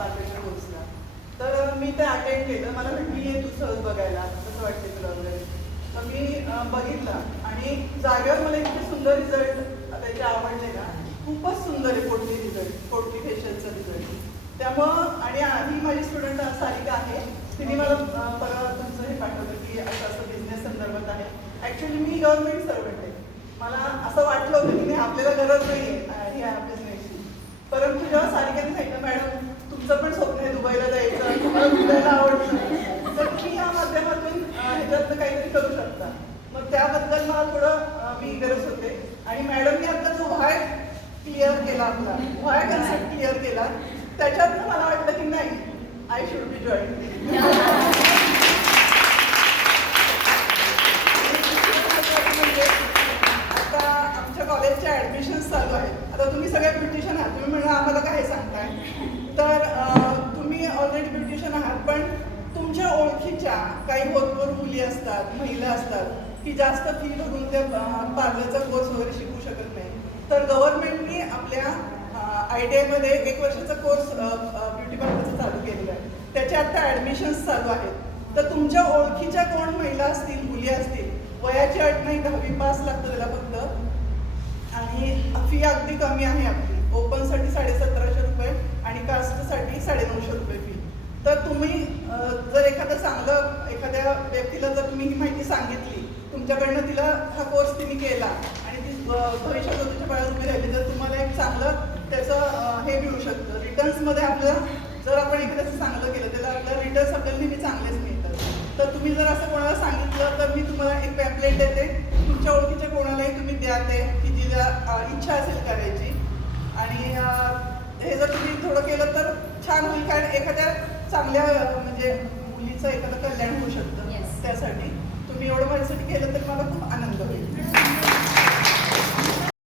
पार्लरच्या कोर्सला. तर मी ते अटेंड केलं. मला म्हटली आहे तू सहज बघायला कसं वाटते तुला वगैरे. तर मी बघितलं आणि जागेवर मला इतके सुंदर रिझल्ट त्याचे आवडले ना. खूपच सुंदर आहे पोटली रिझल्ट, पोटली फेशियलचा रिझल्ट. त्यामुळं आणि ही माझी स्टुडंट सारिका आहे. तिने मला परवा तुमचं हे पाठवलं की असं असं बिझनेस संदर्भात आहे. ॲक्च्युली मी गव्हर्नमेंट सर्वंट आहे. मला असं वाटलं होतं की नाही आपल्याला गरज नाही आहे ह्या बिझनेसची. परंतु जेव्हा सारिकाने सांगितलं मॅडम तुमचं पण स्वप्न आहे दुबईला जायचं, तुम्हाला फिरायला आवडतं, तर तुम्ही या माध्यमातून ह्याच्यातनं काहीतरी करू शकता. मग त्याबद्दल मला थोडं मी गरज होते आणि मॅडमने आता जो व्हाय क्लिअर केला, आपला व्हाय कन्सेप्ट क्लिअर केला, त्याच्यातनं मला वाटलं की नाही आय शुड बी जॉईन. कॉलेजच्या ॲडमिशन्स चालू आहेत. आता तुम्ही सगळे ब्युटिशियन आहात. तुम्ही म्हणा आम्हाला काय सांगताय. तर तुम्ही ऑलरेडी ब्युटिशियन आहात, पण तुमच्या ओळखीच्या काही भरपूर मुली असतात, महिला असतात की जास्त फी भरून त्या पार्लरचा कोर्स वगैरे शिकू शकत नाही. तर गव्हर्नमेंटने आपल्या ITI मध्ये 1 वर्षाचा कोर्स ब्युटी पार्लरचा चालू केलेला आहे. त्याचे आता ॲडमिशन्स चालू आहेत. तर तुमच्या ओळखीच्या कोण महिला असतील, मुली असतील, वयाची अट नाही, 10वी पास लागतं त्याला फक्त. आणि फी अगदी कमी आहे आपली. ओपनसाठी 1750 रुपये आणि कास्टसाठी 950 रुपये फी. तर तुम्ही जर एखाद्या व्यक्तीला जर तुम्ही ही माहिती सांगितली, तुमच्याकडनं तिला हा कोर्स तिने केला आणि ती भविष्यात तिच्या पायावर उभी राहिली, तर तुम्हाला एक चांगलं त्याचं हे मिळू शकतं. रिटर्न्समध्ये आपलं जर आपण एखाद्याचं चांगलं केलं त्याला आपल्याला रिटर्न्स आपल्याला नेहमी चांगलेच मिळतात. तर तुम्ही जर असं कोणाला सांगितलं तर मी तुम्हाला एक पॅम्पलेट देते. तुमच्या ओळखीच्या कोणालाही तुम्ही द्या ते की जिला इच्छा असेल करायची. आणि हे जर तुम्ही थोडं केलं तर छान होईल, कारण एखाद्या चांगल्या म्हणजे मुलीचं एखादं कल्याण होऊ शकतं. त्यासाठी तुम्ही एवढं माझ्यासाठी केलं तर मला खूप आनंद होईल.